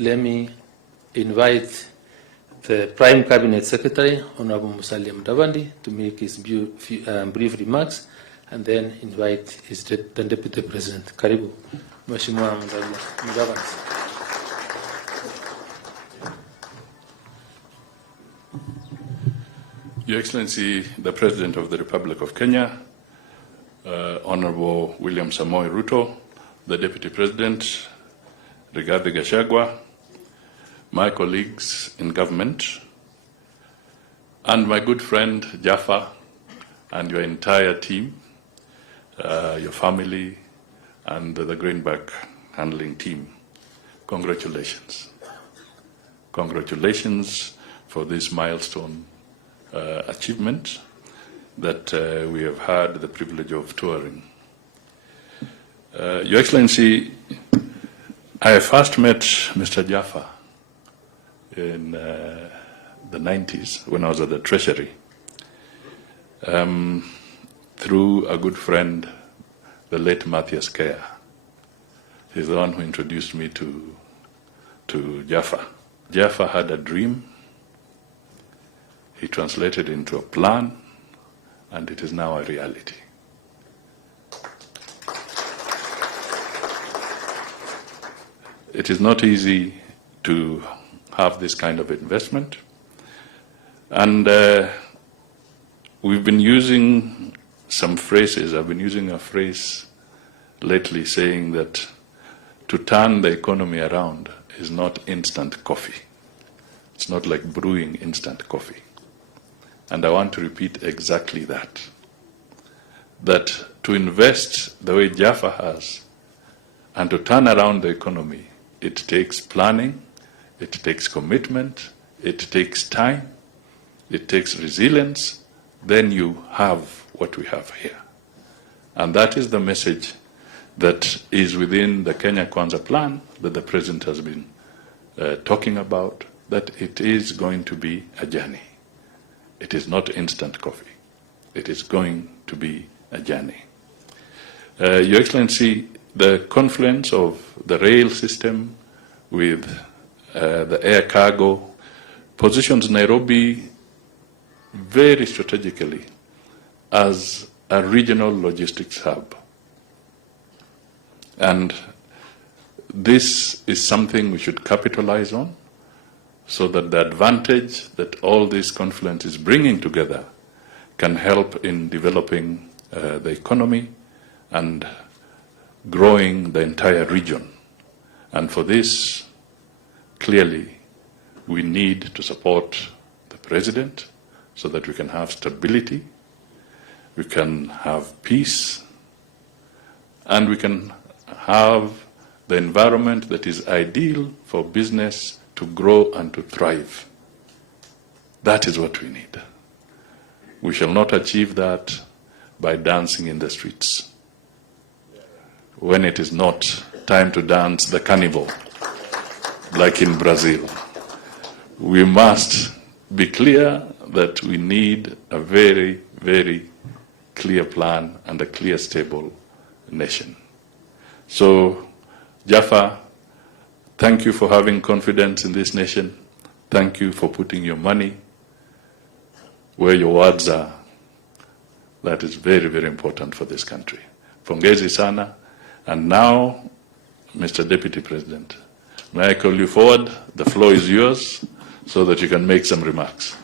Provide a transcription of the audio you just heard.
Let me invite the Prime Cabinet Secretary, Honorable Musalia Mudavadi, to make his brief remarks, and then invite the Deputy President. Karibu, Mheshimiwa Mudavadi. Your Excellency, the President of the Republic of Kenya, Honorable William Samoei Ruto, the Deputy President, Rigathi Gachagua, my colleagues in government, and my good friend Jaffa and your entire team, your family, and the Greenback handling team. Congratulations. Congratulations for this milestone achievement that we have had the privilege of touring. Your Excellency, I first met Mr. Jaffa in the 90s when I was at the Treasury through a good friend, the late Matthias Kea. He's the one who introduced me to Jaffa. Jaffa had a dream. He translated into a plan, and it is now a reality. It is not easy to have this kind of investment, and we've been using some phrases. I've been using a phrase lately saying that to turn the economy around is not instant coffee. It's not like brewing instant coffee. And I want to repeat exactly that. That to invest the way Jaffa has and to turn around the economy, it takes planning, it takes commitment, it takes time, it takes resilience. Then you have what we have here. And that is the message that is within the Kenya Kwanza plan that the President has been talking about, that it is going to be a journey. It is not instant coffee. It is going to be a journey. Your Excellency, the confluence of the rail system with the air cargo positions Nairobi very strategically as a regional logistics hub. And this is something we should capitalize on, so that the advantage that all this confluence is bringing together can help in developing the economy and growing the entire region. And for this, clearly, we need to support the President so that we can have stability, we can have peace, and we can have the environment that is ideal for business to grow and to thrive. That is what we need. We shall not achieve that by dancing in the streets, when it is not time to dance the carnival, like in Brazil. We must be clear that we need a very, very clear plan and a clear, stable nation. So, Jaffa, thank you for having confidence in this nation. Thank you for putting your money where your words are. That is very, very important for this country. Pongezi sana. And now, Mr. Deputy President, may I call you forward? The floor is yours so that you can make some remarks.